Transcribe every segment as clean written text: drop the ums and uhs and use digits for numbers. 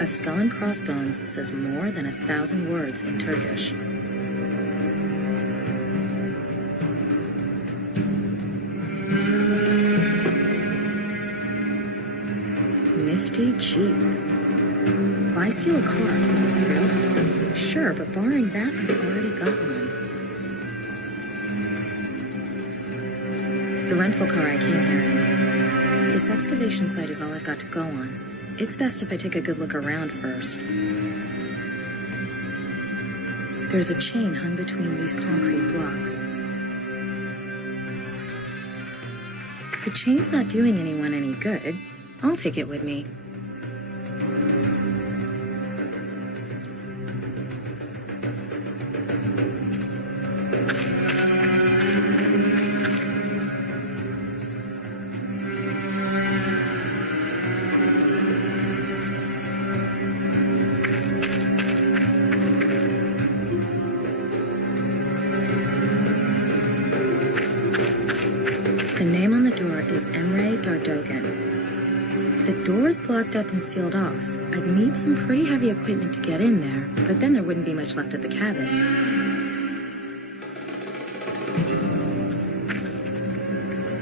A skull and crossbones says more than 1,000 words in Turkish. Nifty Jeep. Why steal a car for the thrill? Sure, but barring that, I've already got one. The rental car I came here in. This excavation site is all I've got to go on. It's best if I take a good look around first. There's a chain hung between these concrete blocks. The chain's not doing anyone any good. I'll take it with me. The name on the door is Emre Dardogan. The door is blocked up and sealed off. I'd need some pretty heavy equipment to get in there, but then there wouldn't be much left at the cabin.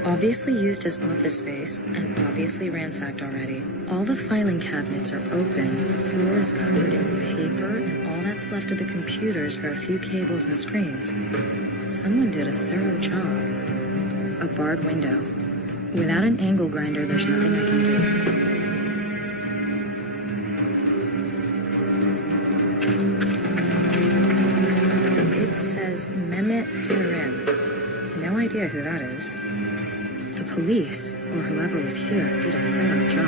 Obviously used as office space, and obviously ransacked already. All the filing cabinets are open, the floor is covered in paper, and all that's left of the computers are a few cables and screens. Someone did a thorough job. A barred window. Without an angle grinder, there's nothing I can do. It says Mehmet Terim. No idea who that is. The police, or whoever was here, did a thorough job. I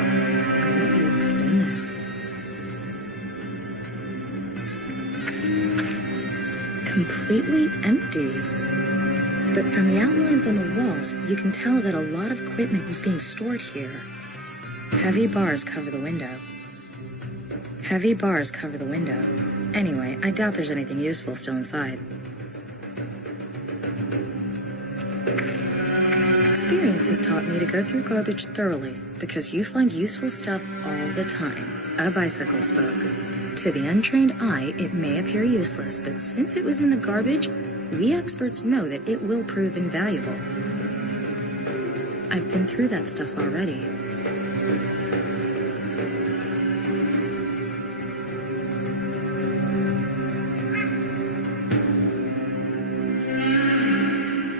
won't be able to get in there. Completely empty. But from the outlines on the walls, you can tell that a lot of equipment was being stored here. Heavy bars cover the window. Heavy bars cover the window. Anyway, I doubt there's anything useful still inside. Experience has taught me to go through garbage thoroughly, because you find useful stuff all the time. A bicycle spoke. To the untrained eye, it may appear useless, but since it was in the garbage, we experts know that it will prove invaluable. I've been through that stuff already.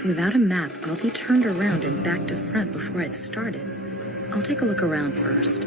Without a map, I'll be turned around and back to front before I've started. I'll take a look around first.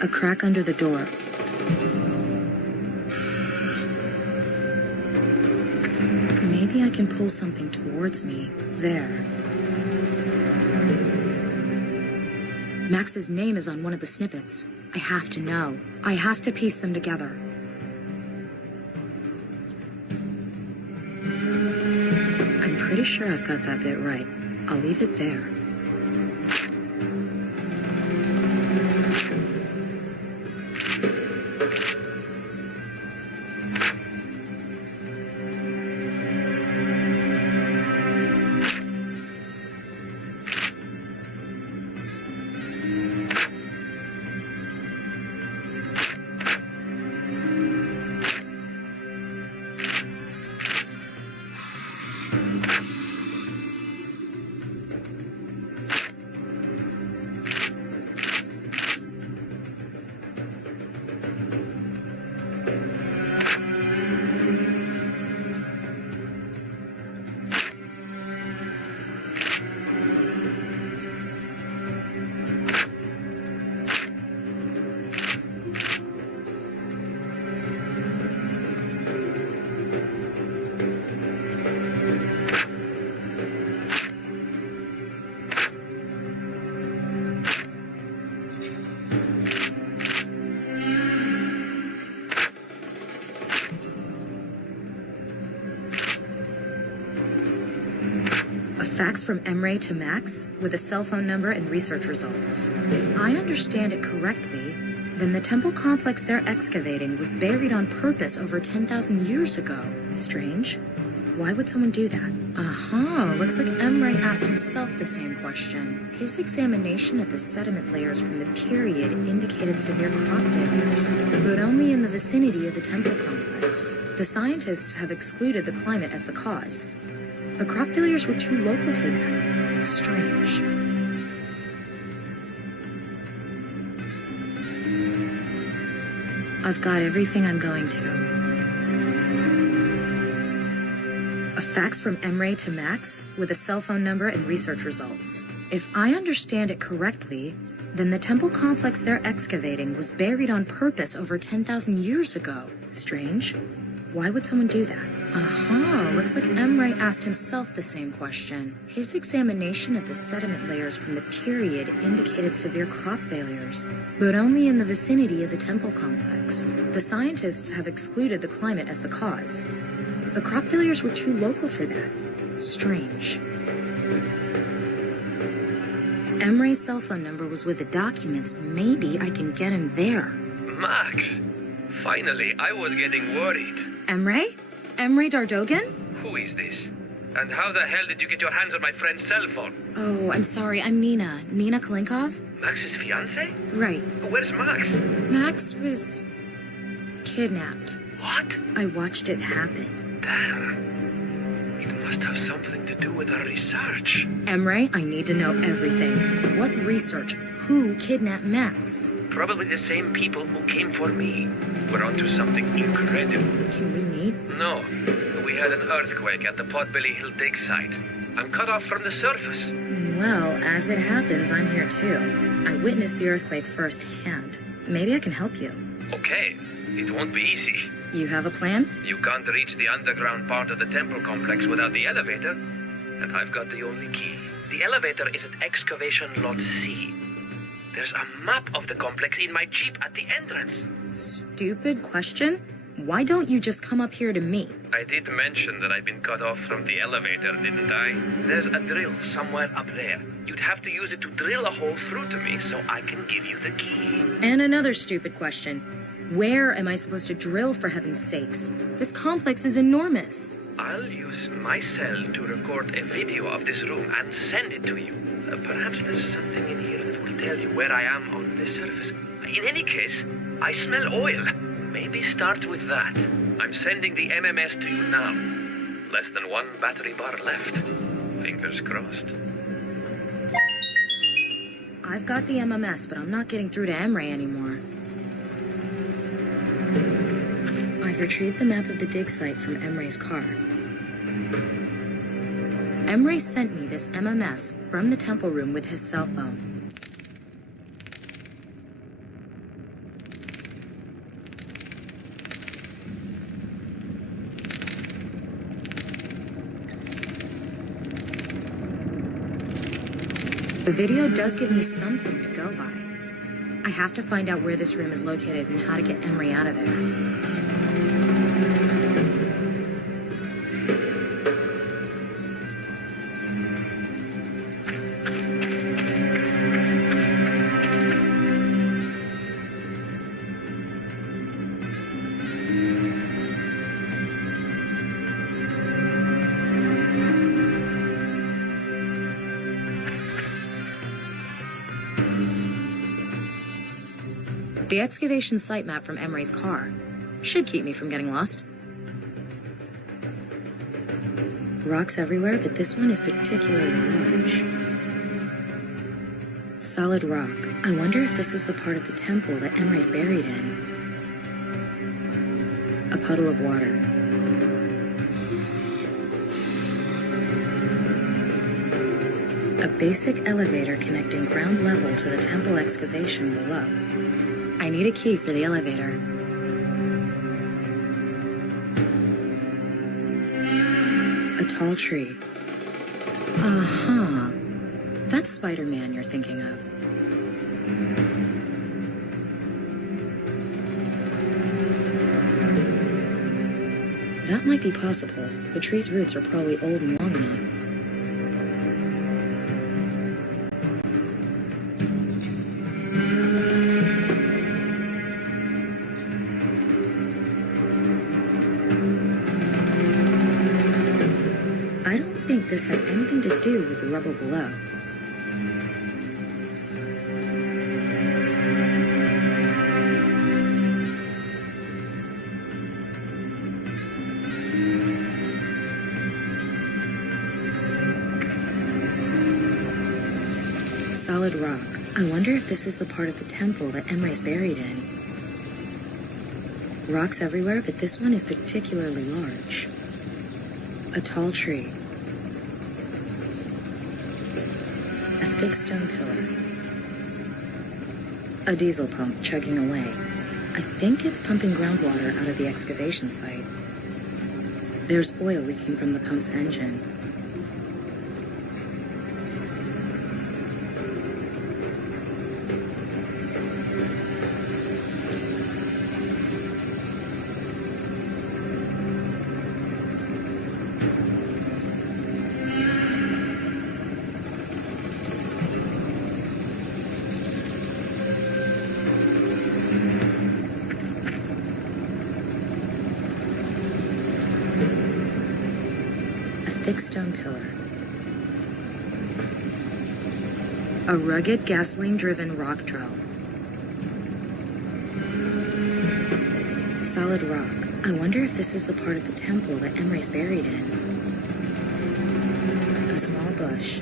A crack under the door. Maybe I can pull something towards me. There. Max's name is on one of the snippets. I have to know. I have to piece them together. I'm pretty sure I've got that bit right. I'll leave it there. fax from Emre to Max with a cell phone number and research results. If I understand it correctly, then the temple complex they're excavating was buried on purpose over 10,000 years ago. Strange. Why would someone do that? Looks like Emre asked himself the same question. His examination of the sediment layers from the period indicated severe crop failures, but only in the vicinity of the temple complex. The scientists have excluded the climate as the cause. The crop failures were too local for that. Strange. I've got everything I'm going to. A fax from Emre to Max with a cell phone number and research results. If I understand it correctly, then the temple complex they're excavating was buried on purpose over 10,000 years ago. Strange. Why would someone do that? Looks like Emre asked himself the same question. His examination of the sediment layers from the period indicated severe crop failures, but only in the vicinity of the temple complex. The scientists have excluded the climate as the cause. The crop failures were too local for that. Strange. Emre's cell phone number was with the documents. Maybe I can get him there. Max! Finally, I was getting worried. Emre? Emre Dardogan? Who is this? And how the hell did you get your hands on my friend's cell phone? Oh, I'm sorry. I'm Nina. Nina Kalinkov? Max's fiancé? Right. Where's Max? Max was kidnapped. What? I watched it happen. Damn. It must have something to do with our research. Emre, I need to know everything. What research? Who kidnapped Max? Probably the same people who came for me. We're onto something incredible. Can we meet? No. We had an earthquake at the Potbelly Hill dig site. I'm cut off from the surface. Well, as it happens, I'm here too. I witnessed the earthquake firsthand. Maybe I can help you. Okay. It won't be easy. You have a plan? You can't reach the underground part of the temple complex without the elevator, and I've got the only key. The elevator is at excavation lot C. There's a map of the complex in my Jeep at the entrance. Stupid question? Why don't you just come up here to me? I did mention that I've been cut off from the elevator, didn't I? There's a drill somewhere up there. You'd have to use it to drill a hole through to me so I can give you the key. And another stupid question. Where am I supposed to drill, for heaven's sakes? This complex is enormous. I'll use my cell to record a video of this room and send it to you. Perhaps there's something in here that will tell you where I am on the surface. In any case, I smell oil. Maybe start with that. I'm sending the MMS to you now. Less than one battery bar left. Fingers crossed. I've got the MMS, but I'm not getting through to Emre anymore. I've retrieved the map of the dig site from Emre's car. Emre sent me this MMS from the temple room with his cell phone. The video does give me something to go by. I have to find out where this room is located and how to get Emre out of there. The excavation site map from Emre's car should keep me from getting lost. Rocks everywhere, but this one is particularly large. Solid rock. I wonder if this is the part of the temple that Emre's buried in. A puddle of water. A basic elevator connecting ground level to the temple excavation below. I need a key for the elevator. A tall tree. That's Spider-Man you're thinking of. That might be possible. The tree's roots are probably old and long enough. think this has anything to do with the rubble below. Solid rock. I wonder if this is the part of the temple that Emre's buried in. Rocks everywhere, but this one is particularly large. A tall tree. A thick stone pillar. A diesel pump chugging away. I think it's pumping groundwater out of the excavation site. There's oil leaking from the pump's engine. Thick stone pillar. A rugged, gasoline-driven rock drill. Solid rock. I wonder if this is the part of the temple that Emre's buried in. A small bush.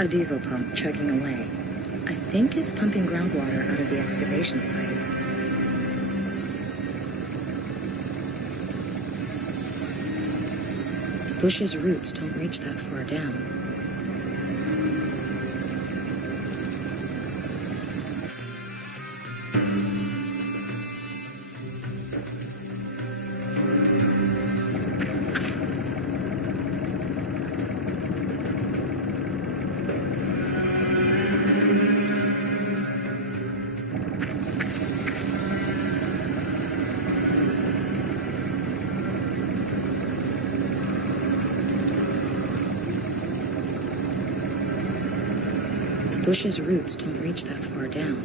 A diesel pump chugging away. I think it's pumping groundwater out of the excavation site. The bush's roots don't reach that far down. The bush's roots don't reach that far down.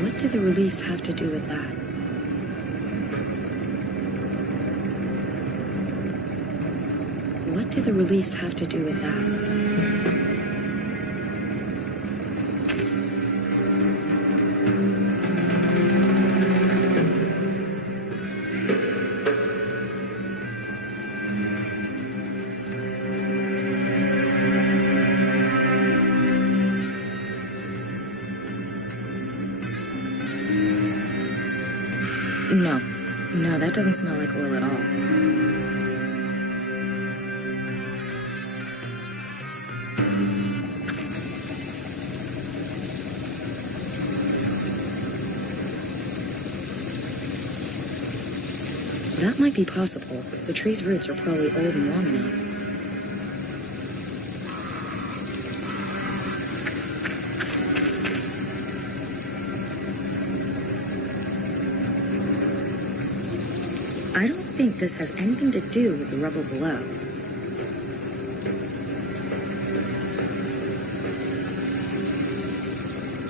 What do the reliefs have to do with that? What do the reliefs have to do with that? No, that doesn't smell like oil at all. That might be possible. The tree's roots are probably old and long enough. I don't think this has anything to do with the rubble below.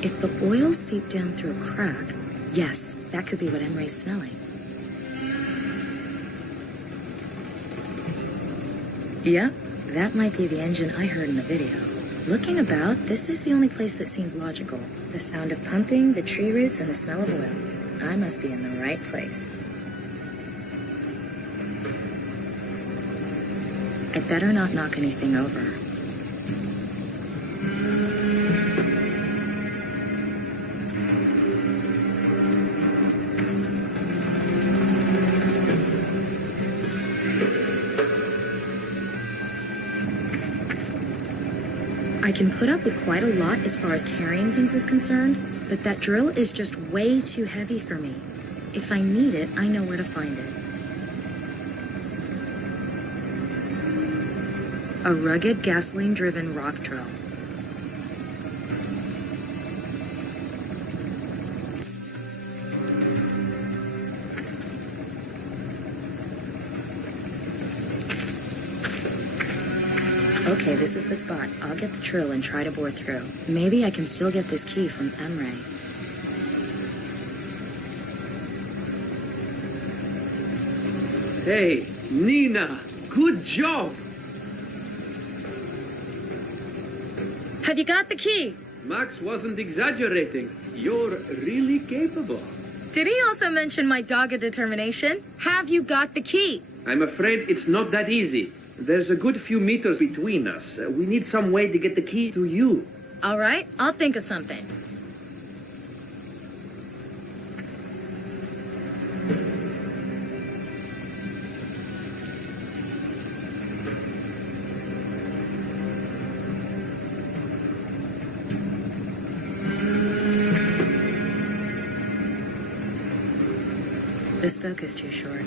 If the oil seeped down through a crack, yes, that could be what Emre's smelling. Yep, that might be the engine I heard in the video. Looking about, this is the only place that seems logical. The sound of pumping, the tree roots, and the smell of oil. I must be in the right place. I'd better not knock anything over. I can put up with quite a lot as far as carrying things is concerned, but that drill is just way too heavy for me. If I need it, I know where to find it. A rugged, gasoline-driven rock drill. Okay, this is the spot. I'll get the drill and try to bore through. Maybe I can still get this key from Emre. Hey, Nina, good job! Have you got the key? Max wasn't exaggerating. You're really capable. Did he also mention my dogged determination? Have you got the key? I'm afraid it's not that easy. There's a good few meters between us. We need some way to get the key to you. All right, I'll think of something. The spoke is too short.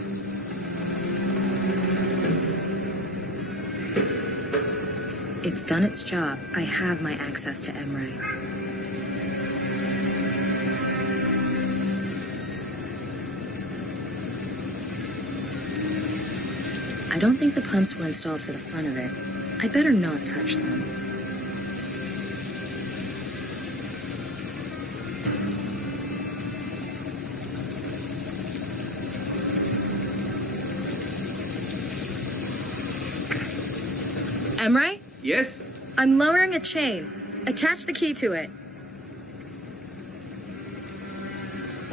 It's done its job. I have my access to Emre. I don't think the pumps were installed for the fun of it. I'd better not touch them. Emre? Yes? I'm lowering a chain. Attach the key to it.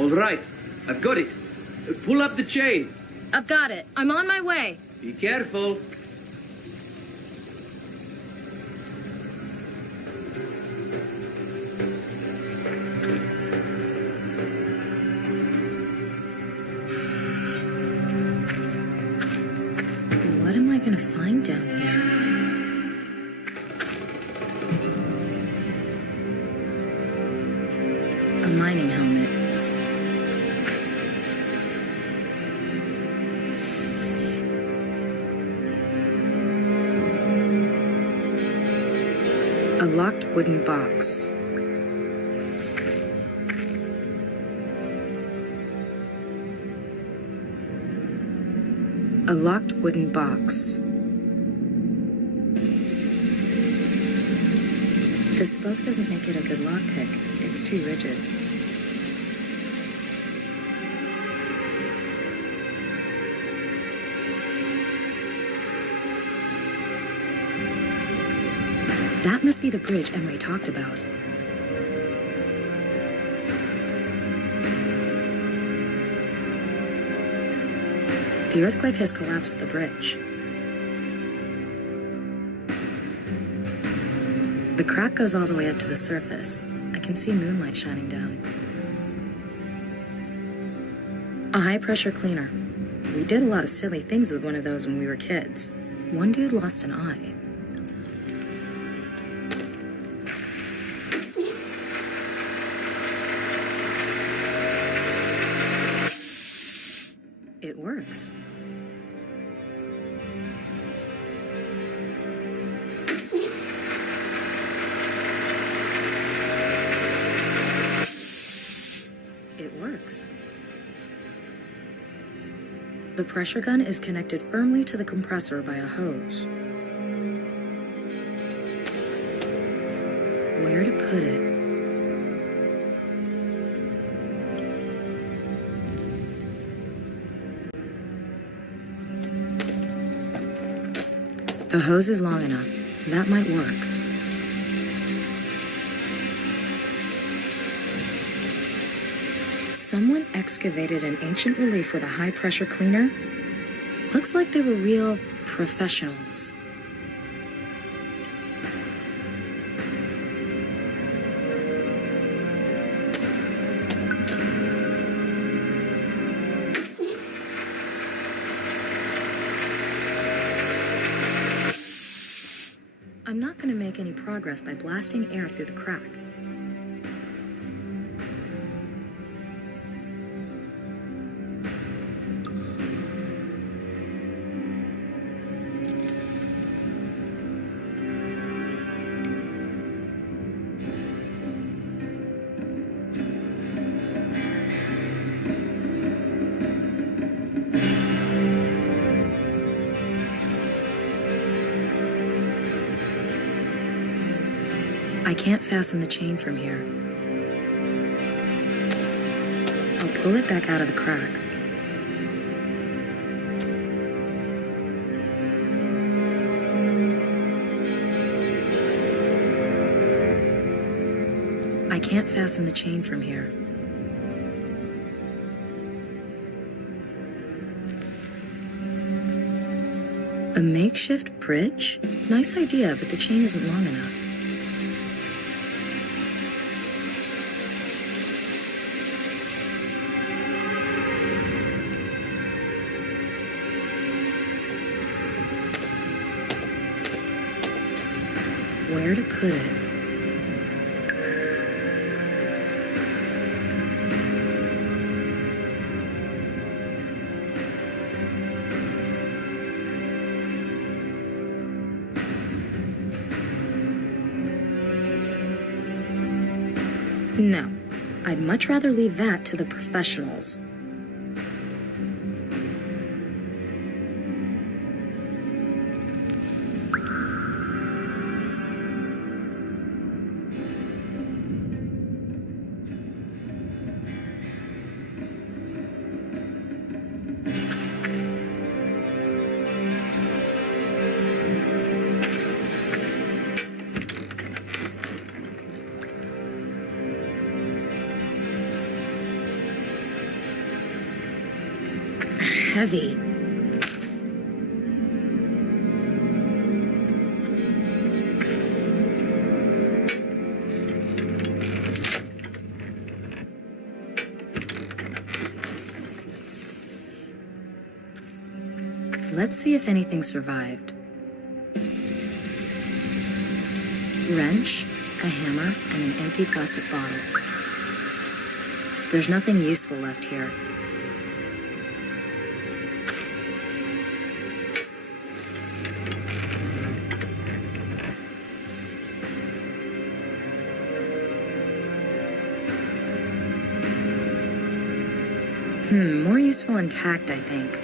All right. I've got it. Pull up the chain. I've got it. I'm on my way. Be careful. What am I gonna find down here? A mining helmet. A locked wooden box. A locked wooden box. The spoke doesn't make it a good lockpick. It's too rigid. That must be the bridge Emre talked about. The earthquake has collapsed the bridge. The crack goes all the way up to the surface. I can see moonlight shining down. A high-pressure cleaner. We did a lot of silly things with one of those when we were kids. One dude lost an eye. It works. It works. The pressure gun is connected firmly to the compressor by a hose. Where to put it? The hose is long enough. That might work. Someone excavated an ancient relief with a high-pressure cleaner. Looks like they were real professionals. I'm not going to make any progress by blasting air through the crack. I can't fasten the chain from here. I'll pull it back out of the crack. I can't fasten the chain from here. A makeshift bridge? Nice idea, but the chain isn't long enough. Where to put it? No, I'd much rather leave that to the professionals. Heavy. Let's see if anything survived. Wrench, a hammer, and an empty plastic bottle. There's nothing useful left here. More useful intact, I think.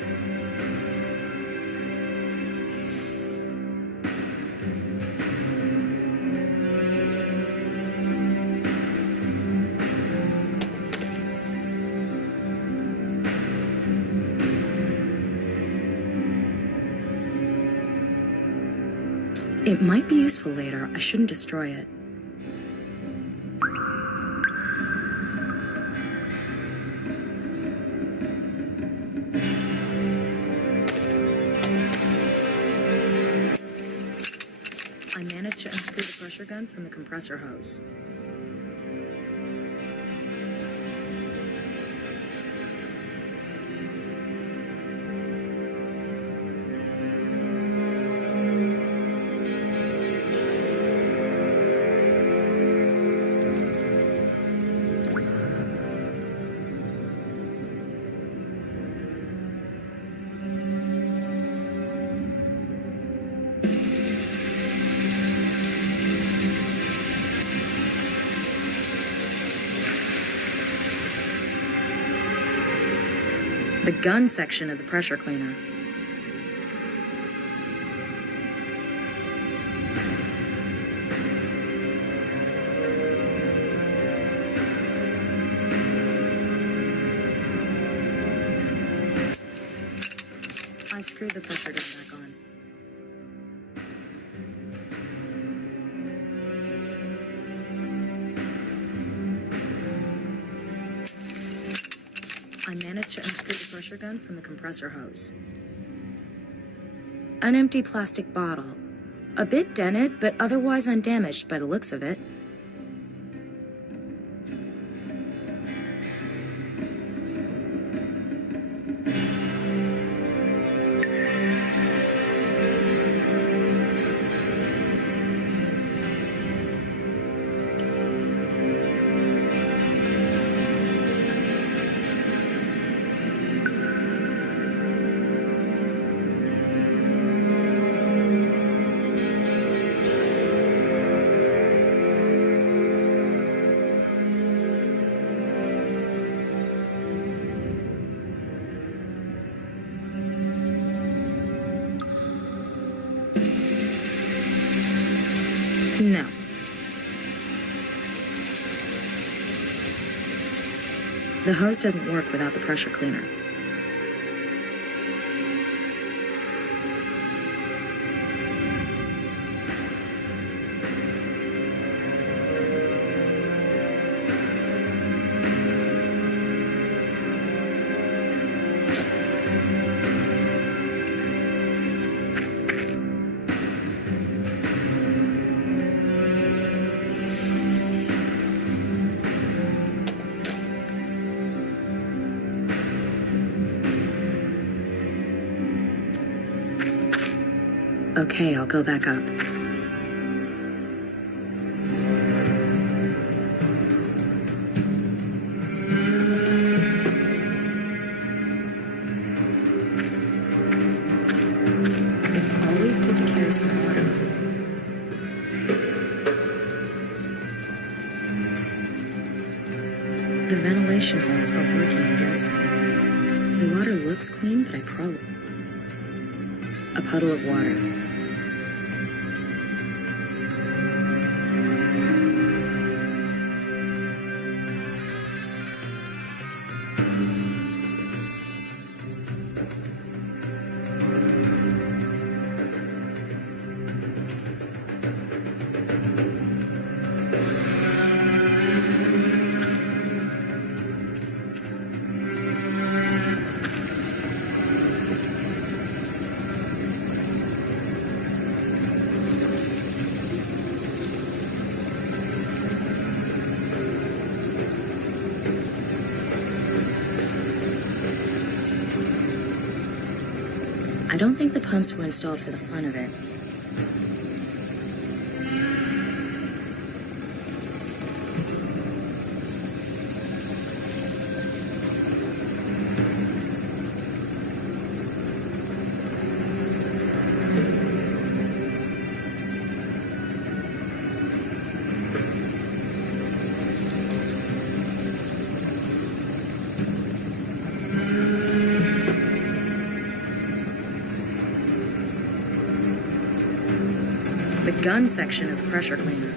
It might be useful later. I shouldn't destroy it. I managed to unscrew the pressure gun from the compressor hose. The gun section of the pressure cleaner. I've screwed the pressure gun back on. I managed to unscrew the pressure gun from the compressor hose. An empty plastic bottle. A bit dented, but otherwise undamaged by the looks of it. No. The hose doesn't work without the pressure cleaner. Okay, I'll go back up. It's always good to carry some water. The ventilation holes are working against me. The water looks clean, but a puddle of water. I don't think the pumps were installed for the fun of it. The gun section of the pressure cleaner.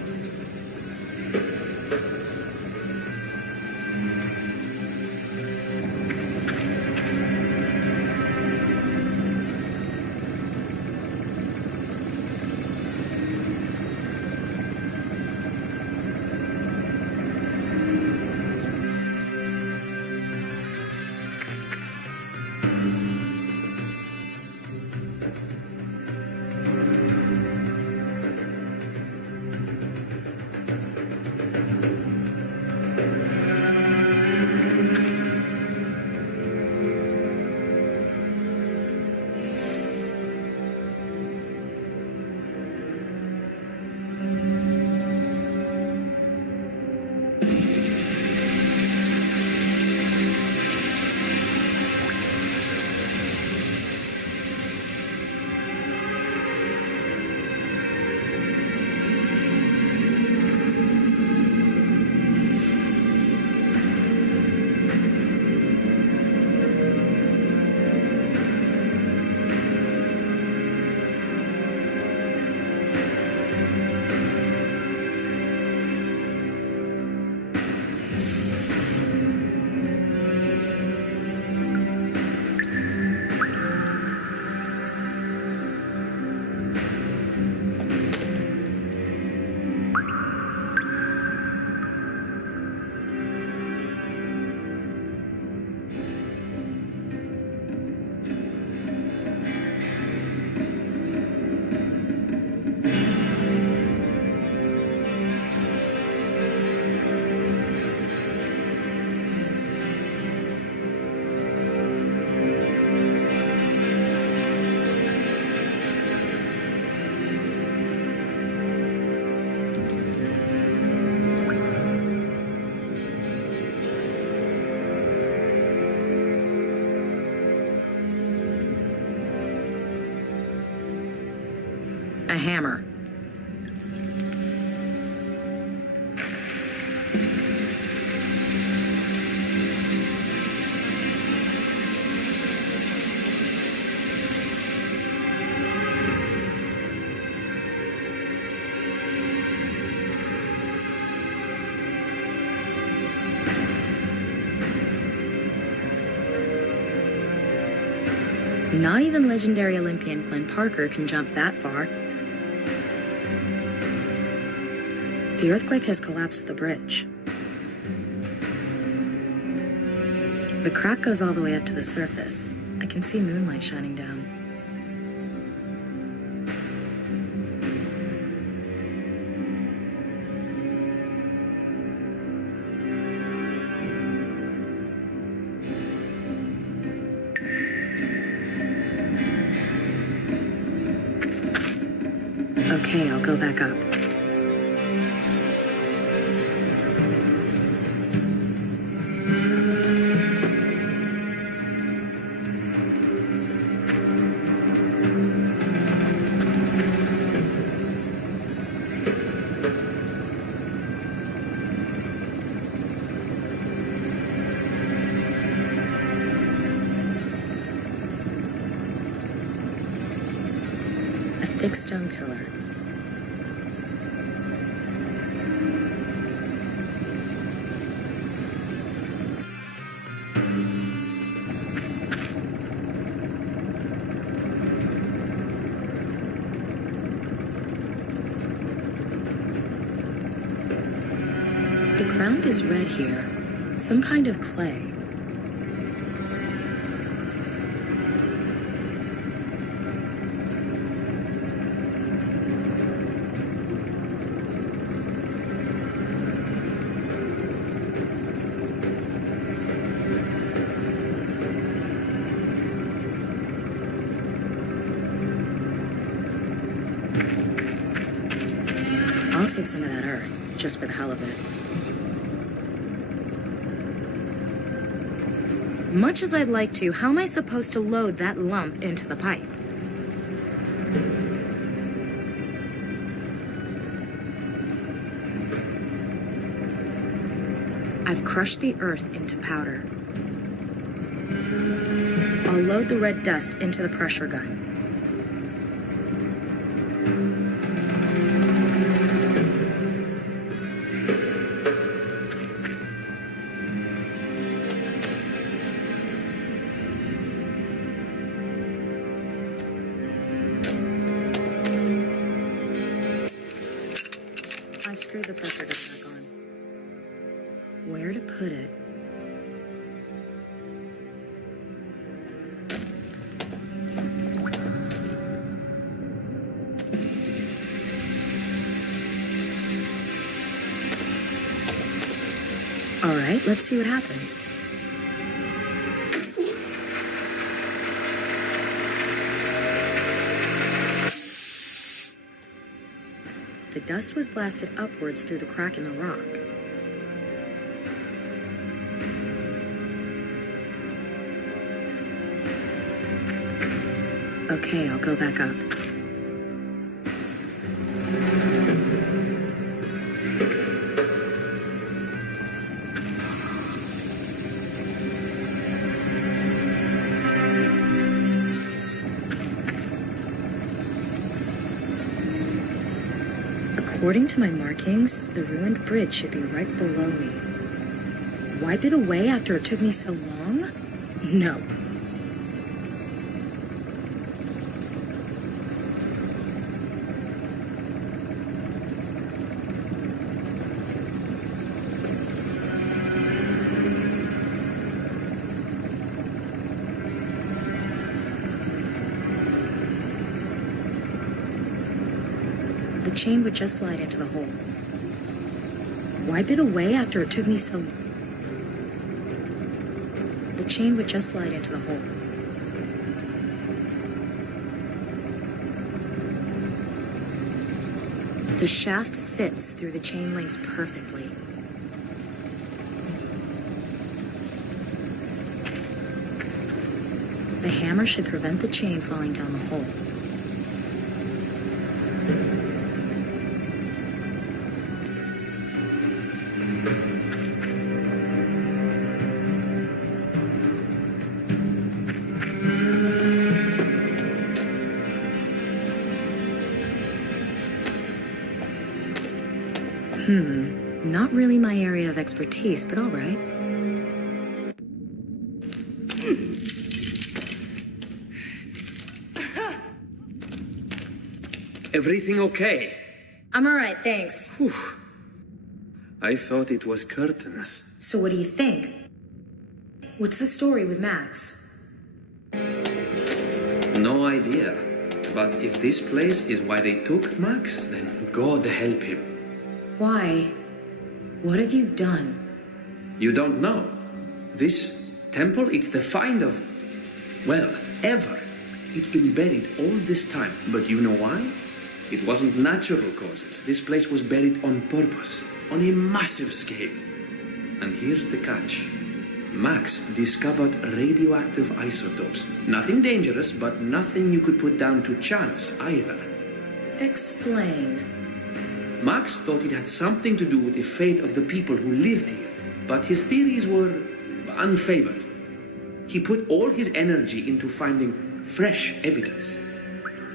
A hammer. Not even legendary Olympian Glenn Parker can jump that far. The earthquake has collapsed the bridge. The crack goes all the way up to the surface. I can see moonlight shining down. Okay, I'll go back up. A thick stone pillar. The ground is red here. Some kind of clay. I'll take some of that earth, just for the hell of it. Much as I'd like to, how am I supposed to load that lump into the pipe? I've crushed the earth into powder. I'll load the red dust into the pressure gun. I've screwed the pressure gun back on. Where to put it? All right, let's see what happens. The dust was blasted upwards through the crack in the rock. Okay, I'll go back up. According to my markings, the ruined bridge should be right below me. Wipe it away after it took me so long? No. The chain would just slide into the hole. Wipe it away after it took me so long. The chain would just slide into the hole. The shaft fits through the chain links perfectly. The hammer should prevent the chain falling down the hole. Not really my area of expertise, but all right. Everything okay? I'm alright, thanks. Whew. I thought it was curtains. So what do you think? What's the story with Max? No idea. But if this place is why they took Max, then God help him. Why? What have you done? You don't know. This temple, it's the find of, well, ever. It's been buried all this time. But you know why? It wasn't natural causes. This place was buried on purpose, on a massive scale. And here's the catch. Max discovered radioactive isotopes. Nothing dangerous, but nothing you could put down to chance either. Explain. Max thought it had something to do with the fate of the people who lived here, but his theories were unfavored. He put all his energy into finding fresh evidence.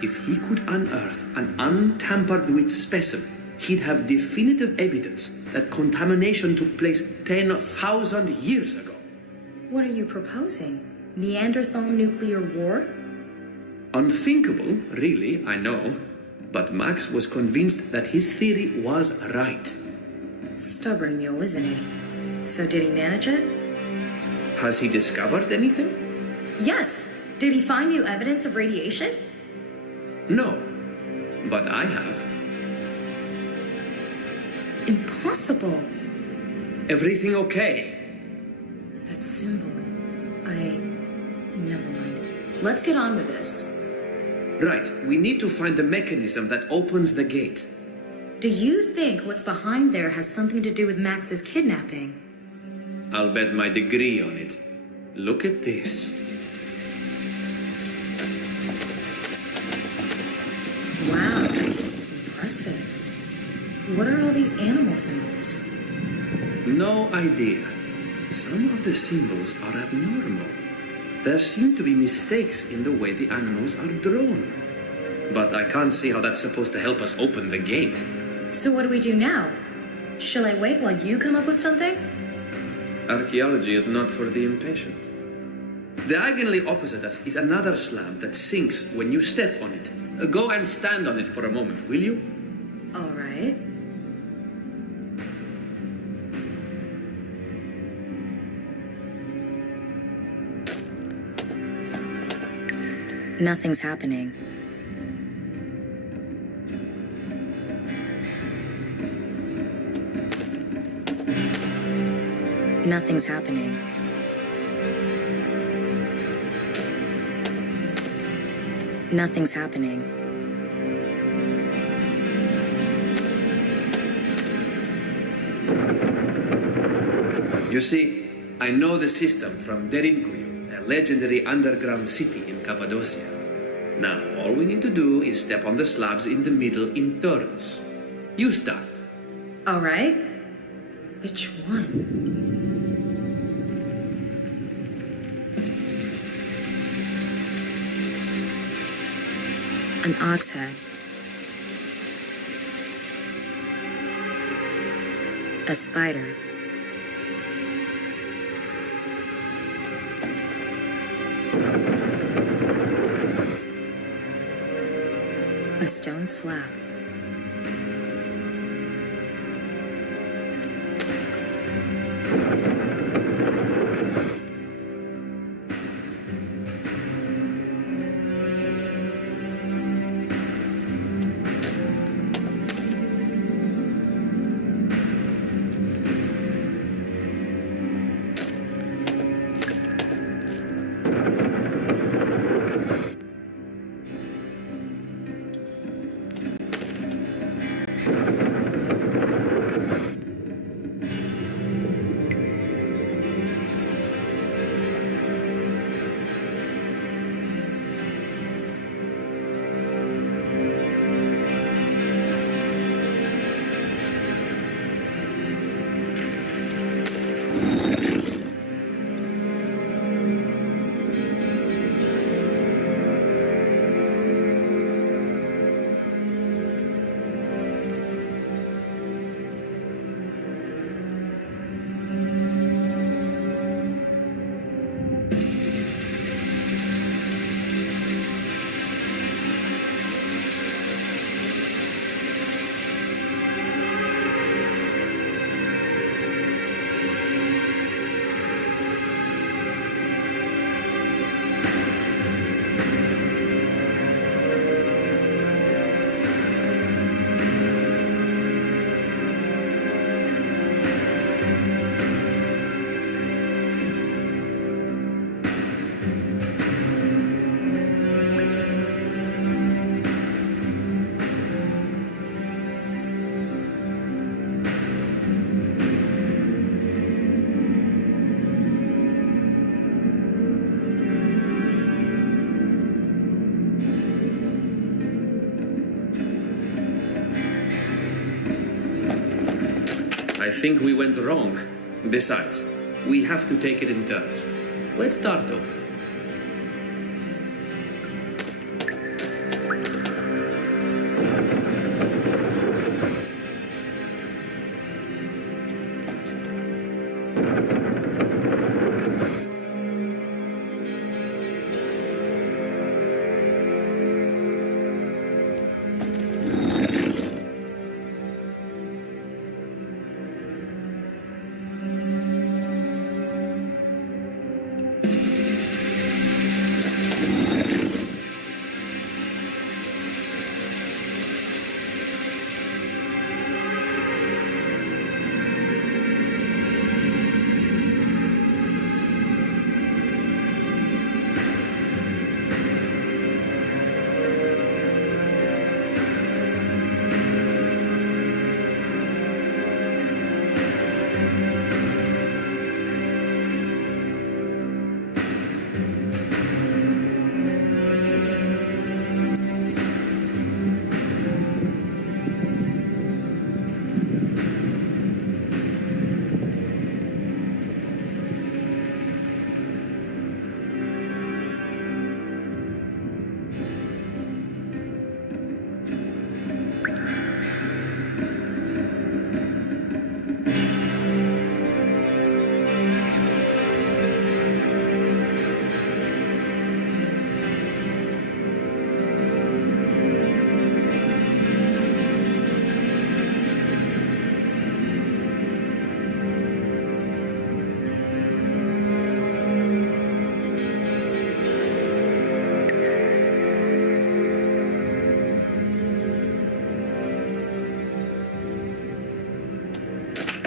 If he could unearth an untampered-with specimen, he'd have definitive evidence that contamination took place 10,000 years ago. What are you proposing? Neanderthal nuclear war? Unthinkable, really, I know. But Max was convinced that his theory was right. Stubborn mule, isn't he? So did he manage it? Has he discovered anything? Yes. Did he find new evidence of radiation? No. But I have. Impossible. Everything okay? That symbol. Never mind. Let's get on with this. Right. We need to find the mechanism that opens the gate. Do you think what's behind there has something to do with Max's kidnapping? I'll bet my degree on it. Look at this. Wow. Impressive. What are all these animal symbols? No idea. Some of the symbols are abnormal. There seem to be mistakes in the way the animals are drawn. But I can't see how that's supposed to help us open the gate. So what do we do now? Shall I wait while you come up with something? Archaeology is not for the impatient. Diagonally opposite us is another slab that sinks when you step on it. Go and stand on it for a moment, will you? All right. Nothing's happening. Nothing's happening. Nothing's happening. You see, I know the system from Derinkuyu, a legendary underground city in Cappadocia. Now, all we need to do is step on the slabs in the middle in turns. You start. All right. Which one? An ox head. A spider. A stone slab. I think we went wrong. Besides, we have to take it in turns. Let's start over.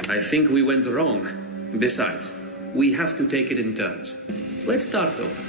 I think we went wrong. Besides, we have to take it in turns. Let's start over.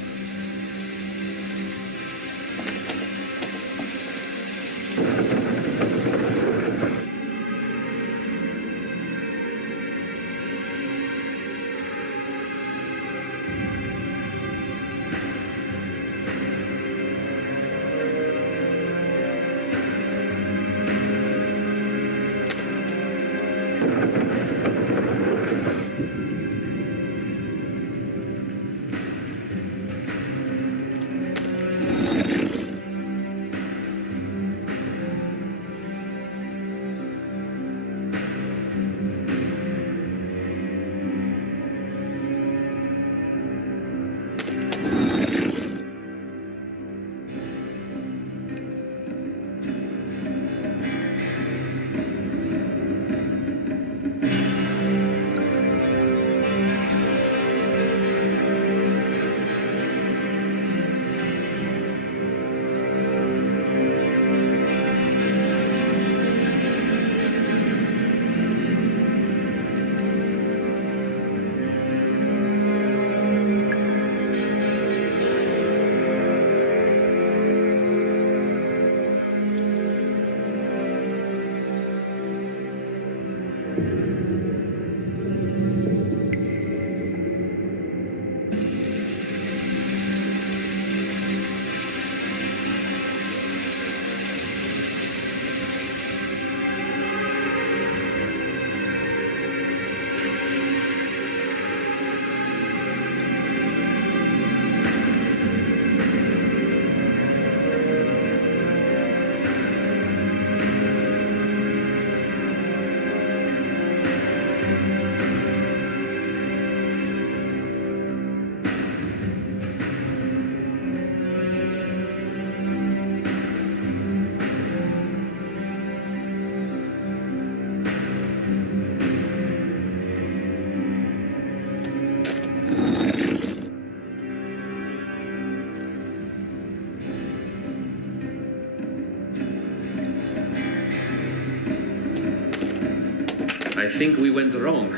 I think we went wrong.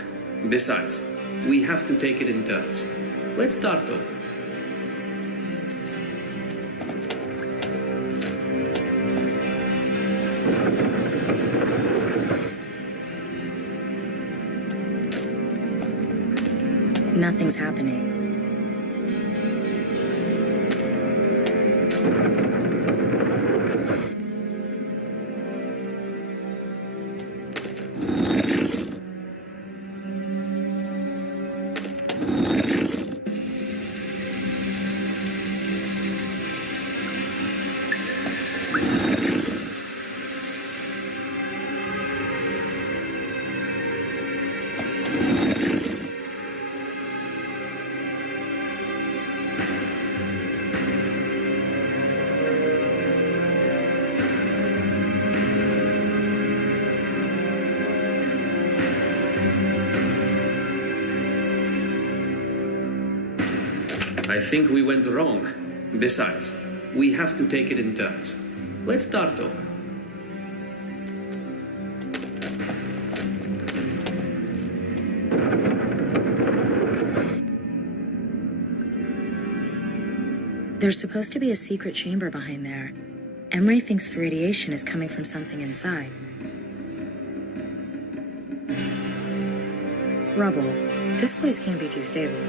Besides, we have to take it in turns. Let's start over. Nothing's happening. I think we went wrong. Besides, we have to take it in turns. Let's start over. There's supposed to be a secret chamber behind there. Emery thinks the radiation is coming from something inside. Rubble. This place can't be too stable.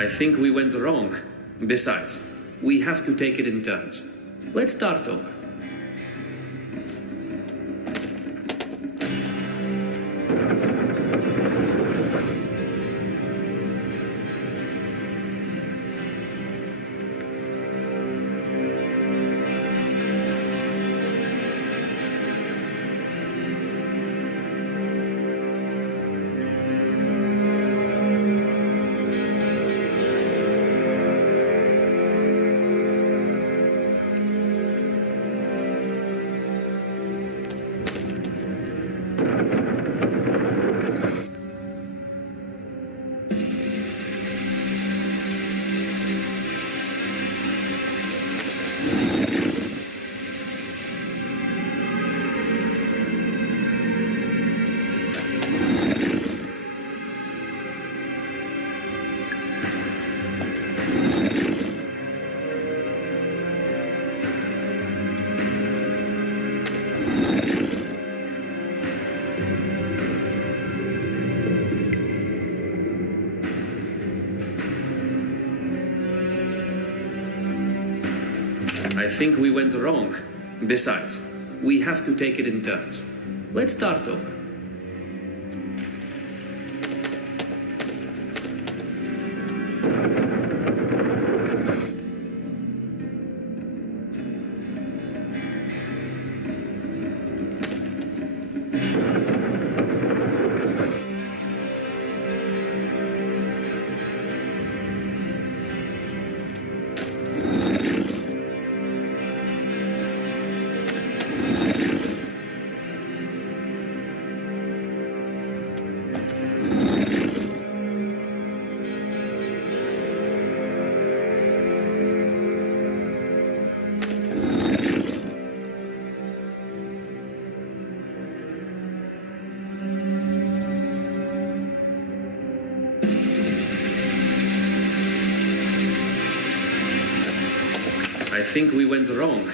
I think we went wrong. Besides, we have to take it in turns. Let's start over. I think we went wrong. Besides, we have to take it in turns. Let's start over. I think we went wrong.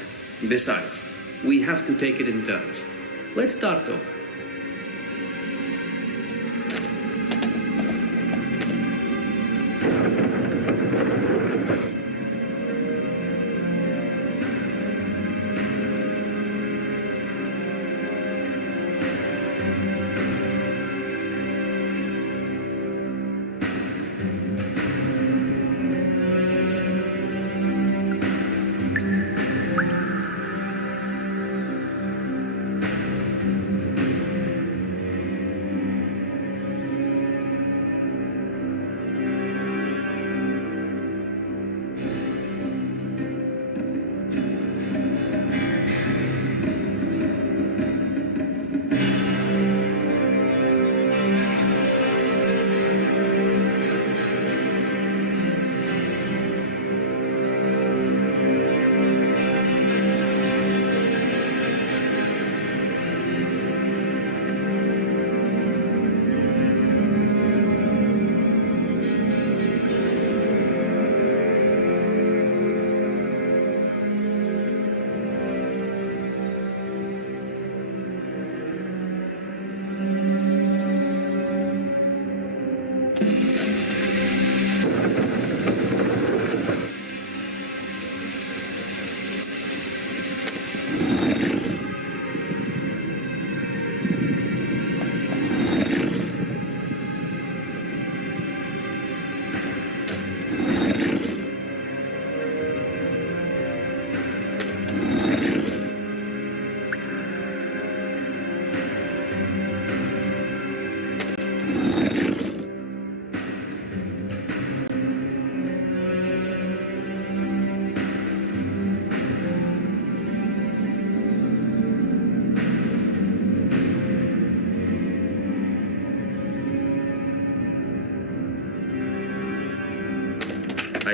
Besides, we have to take it in turns. Let's start over.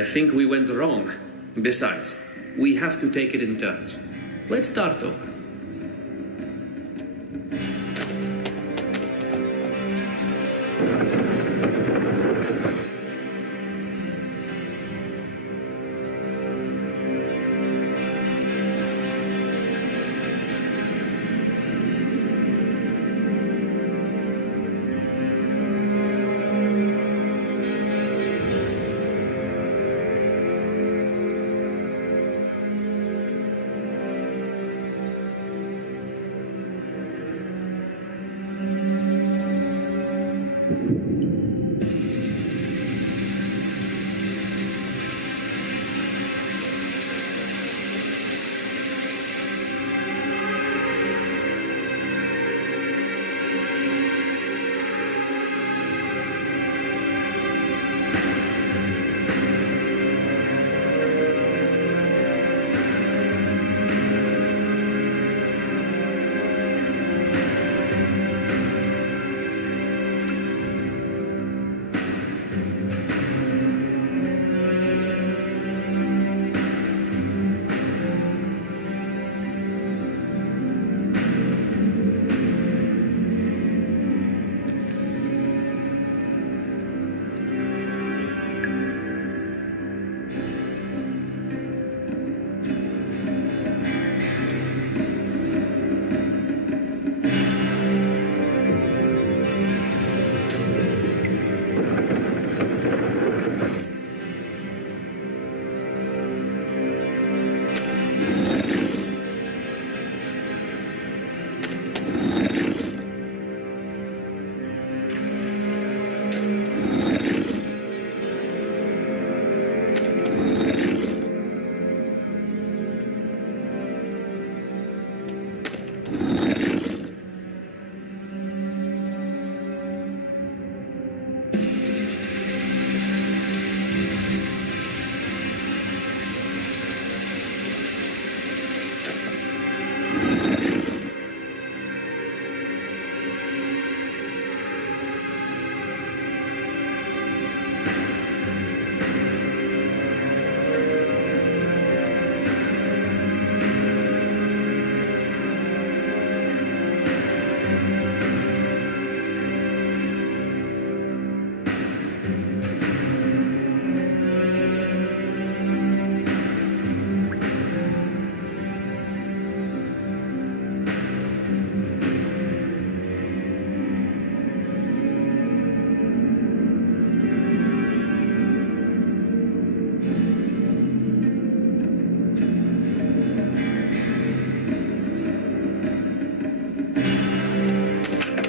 I think we went wrong. Besides, we have to take it in turns. Let's start over.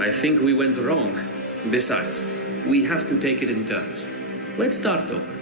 I think we went wrong. Besides, we have to take it in turns. Let's start over.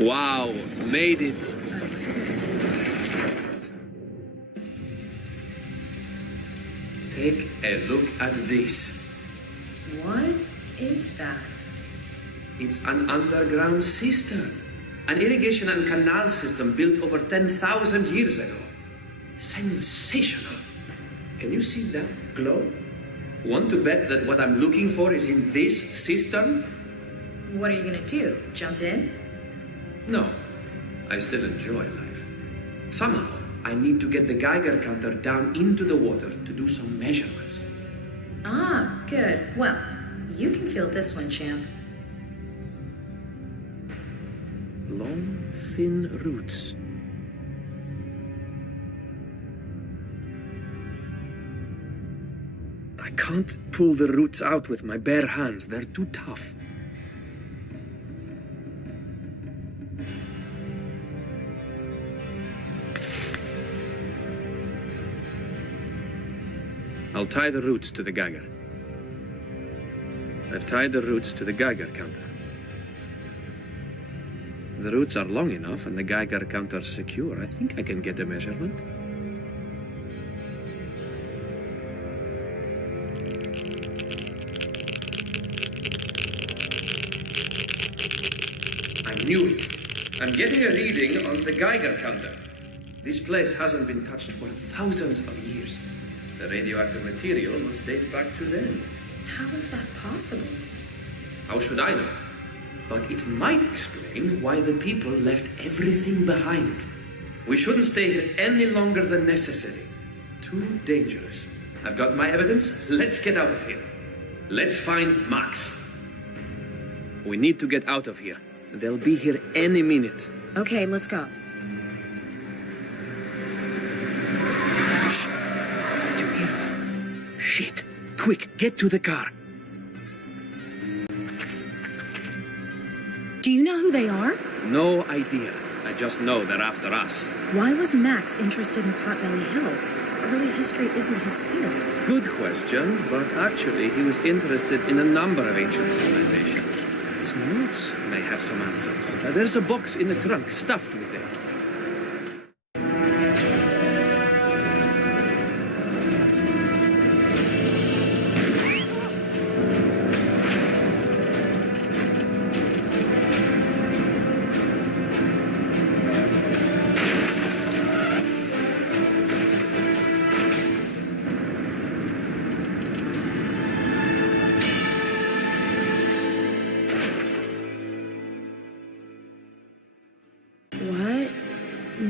Wow, made it. Take a look at this. What is that? It's an underground cistern. An irrigation and canal system built over 10,000 years ago. Sensational. Can you see that glow? Want to bet that what I'm looking for is in this cistern? What are you gonna do? Jump in? No. I still enjoy life. Somehow, I need to get the Geiger counter down into the water to do some measurements. Ah, good. Well, you can feel this one, champ. Long, thin roots. I can't pull the roots out with my bare hands. They're too tough. I'll tie the roots to the Geiger. I've tied the roots to the Geiger counter. The roots are long enough and the Geiger counter's secure. I think I can get a measurement. I knew it. I'm getting a reading on the Geiger counter. This place hasn't been touched for thousands of years. The radioactive material must date back to then. How is that possible? How should I know? But it might explain why the people left everything behind. We shouldn't stay here any longer than necessary. Too dangerous. I've got my evidence. Let's get out of here. Let's find Max. We need to get out of here. They'll be here any minute. Okay, let's go. Shh. Did you hear? Shit. Quick, get to the car. Do you know who they are? No idea. I just know they're after us. Why was Max interested in Potbelly Hill? Early history isn't his field. Good question, but actually he was interested in a number of ancient civilizations. His notes may have some answers. There's a box in the trunk stuffed with it.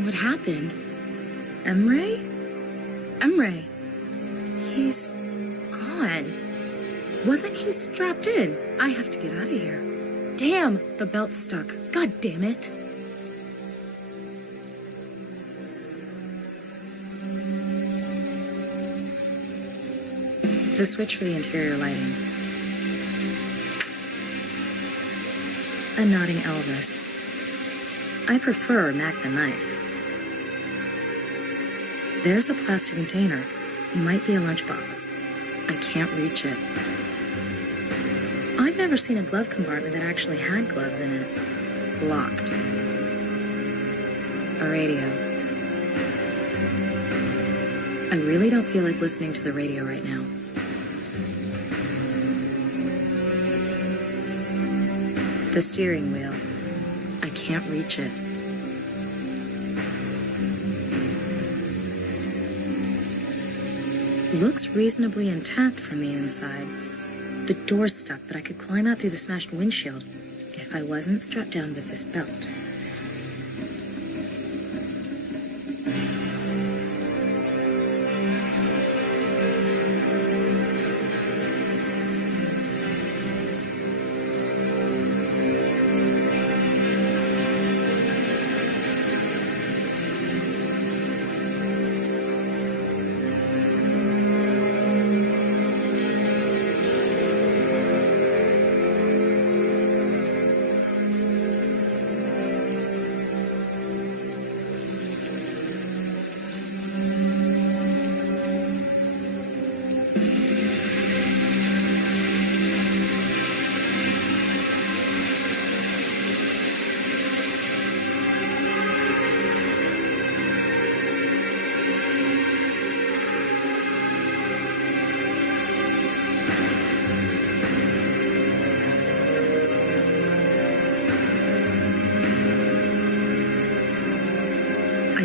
What happened? Emre? Emre. He's gone. Wasn't he strapped in? I have to get out of here. Damn, the belt's stuck. God damn it. The switch for the interior lighting. A nodding Elvis. I prefer Mac the knife. There's a plastic container. Might be a lunchbox. I can't reach it. I've never seen a glove compartment that actually had gloves in it. Locked. A radio. I really don't feel like listening to the radio right now. The steering wheel. I can't reach it. Looks reasonably intact from the inside. The door's stuck, but I could climb out through the smashed windshield if I wasn't strapped down with this belt.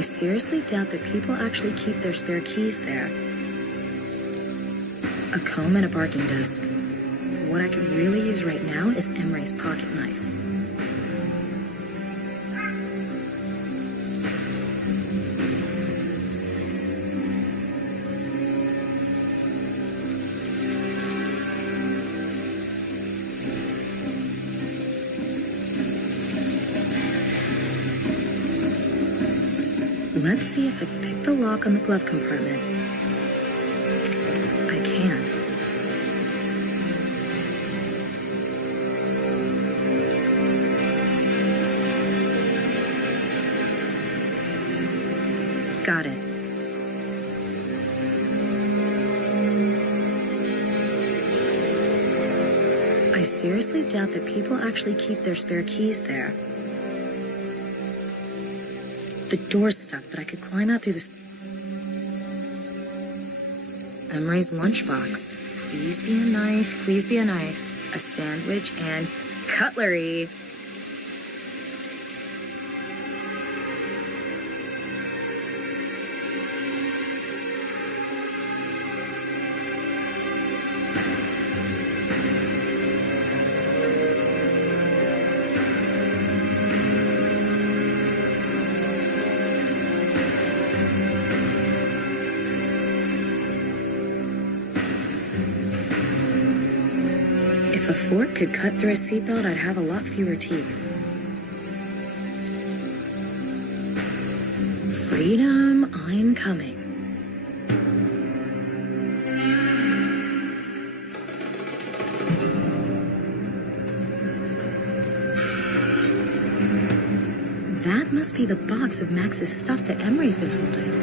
seriously doubt that people actually keep their spare keys there. A comb and a barking disc. What I could really use right now is Emery's pocket knife. Let's see if I can pick the lock on the glove compartment. I can. Got it. I seriously doubt that people actually keep their spare keys there. The door's stuck, but I could climb out through this. Emery's lunchbox. Please be a knife, please be a knife. A sandwich and cutlery. If a fork could cut through a seatbelt, I'd have a lot fewer teeth. Freedom, I'm coming. That must be the box of Max's stuff that Emery's been holding.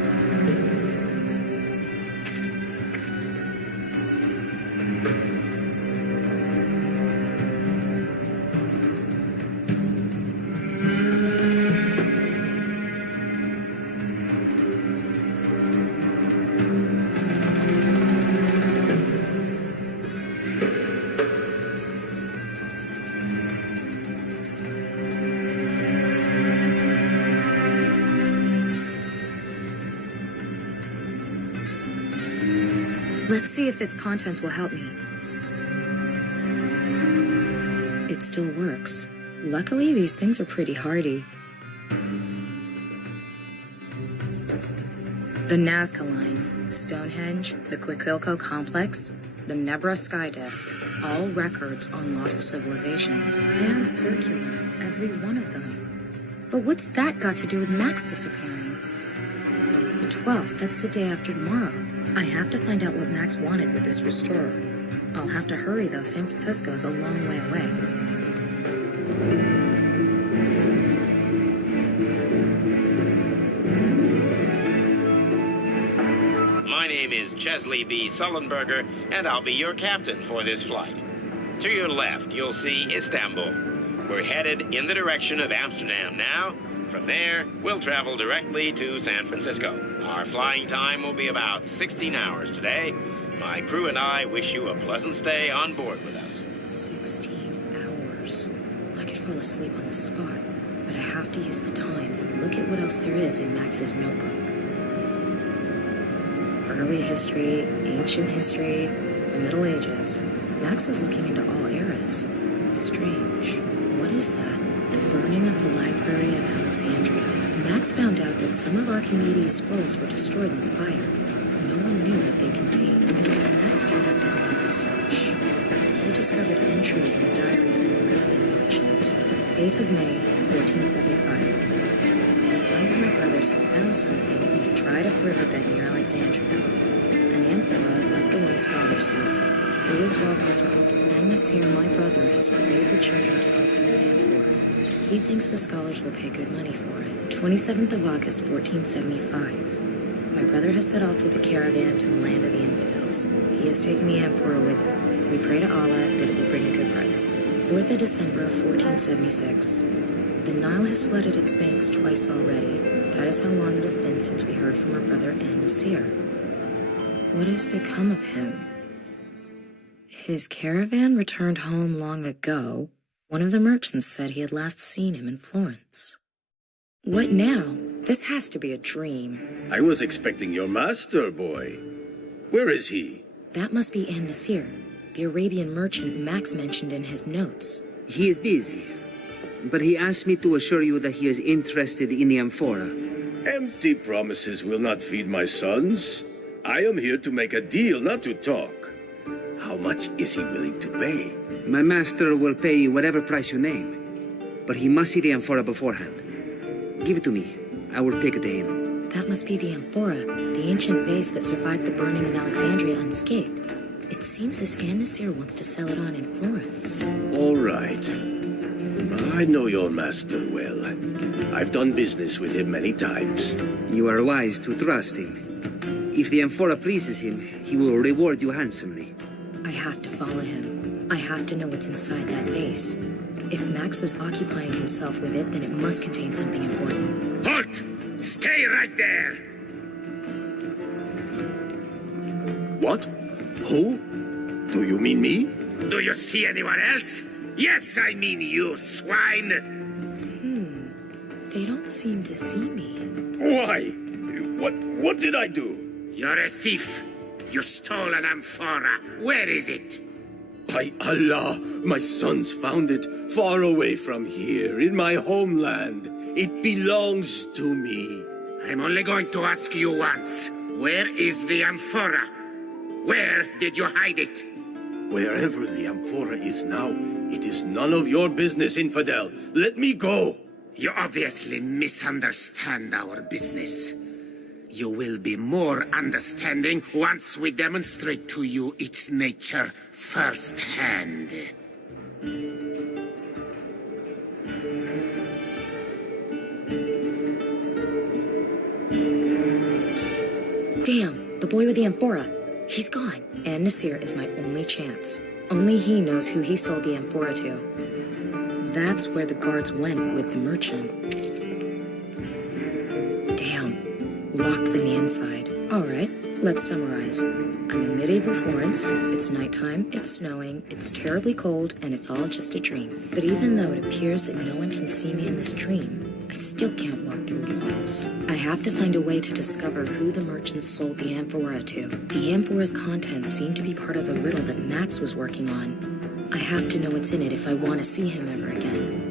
Let's see if its contents will help me. It still works. Luckily, these things are pretty hardy. The Nazca lines, Stonehenge, the Quiquilco Complex, the Nebra Sky Disk, all records on lost civilizations. And circular, every one of them. But what's that got to do with Max disappearing? The 12th, that's the day after tomorrow. I have to find out what Max wanted with this restorer. I'll have to hurry, though. San Francisco's a long way away. My name is Chesley B. Sullenberger, and I'll be your captain for this flight. To your left, you'll see Istanbul. We're headed in the direction of Amsterdam now. From there, we'll travel directly to San Francisco. Our flying time will be about 16 hours today. My crew and I wish you a pleasant stay on board with us. 16 hours. I could fall asleep on the spot, but I have to use the time and look at what else there is in Max's notebook. Early history, ancient history, the Middle Ages. Max was looking into all eras. Strange. What is that? The burning of the Library of Alexandria. Max found out that some of Archimedes' scrolls were destroyed in fire. No one knew what they contained. Max conducted more research. He discovered entries in the diary of an Arabian merchant. 8th of May, 1475. The sons of my brothers have found something in a dried-up riverbed near Alexandria. An amphora like the one scholars use. It is well preserved. And Nasir, my brother, has forbade the children to open the amphora. He thinks the scholars will pay good money for it. 27th of August, 1475. My brother has set off with the caravan to the land of the infidels. He has taken the amphora with him. We pray to Allah that it will bring a good price. 4th of December, 1476. The Nile has flooded its banks twice already. That is how long it has been since we heard from our brother An Nasir. What has become of him? His caravan returned home long ago. One of the merchants said he had last seen him in Florence. What now? This has to be a dream. I was expecting your master, boy. Where is he? That must be An-Nasir, the Arabian merchant Max mentioned in his notes. He is busy, but he asked me to assure you that he is interested in the amphora. Empty promises will not feed my sons. I am here to make a deal, not to talk. How much is he willing to pay? My master will pay whatever price you name, but he must see the amphora beforehand. Give it to me. I will take it to him. That must be the amphora, the ancient vase that survived the burning of Alexandria unscathed. It seems this An-Nasir wants to sell it on in Florence. All right. I know your master well. I've done business with him many times. You are wise to trust him. If the amphora pleases him, he will reward you handsomely. I have to follow him. I have to know what's inside that vase. If Max was occupying himself with it, then it must contain something important. Halt! Stay right there! What? Who? Do you mean me? Do you see anyone else? Yes, I mean you, swine! They don't seem to see me. Why? What did I do? You're a thief. You stole an amphora. Where is it? By Allah, my sons found it far away from here, in my homeland. It belongs to me. I'm only going to ask you once. Where is the amphora? Where did you hide it? Wherever the amphora is now, it is none of your business, infidel. Let me go. You obviously misunderstand our business. You will be more understanding once we demonstrate to you its nature firsthand. Damn, the boy with the amphora. He's gone. An-Nasir is my only chance. Only he knows who he sold the amphora to. That's where the guards went with the merchant. Damn, locked from the inside. All right, let's summarize. I'm in medieval Florence, it's nighttime, it's snowing, it's terribly cold, and it's all just a dream. But even though it appears that no one can see me in this dream, I still can't walk through walls. I have to find a way to discover who the merchant sold the amphora to. The amphora's contents seem to be part of a riddle that Max was working on. I have to know what's in it if I want to see him ever again.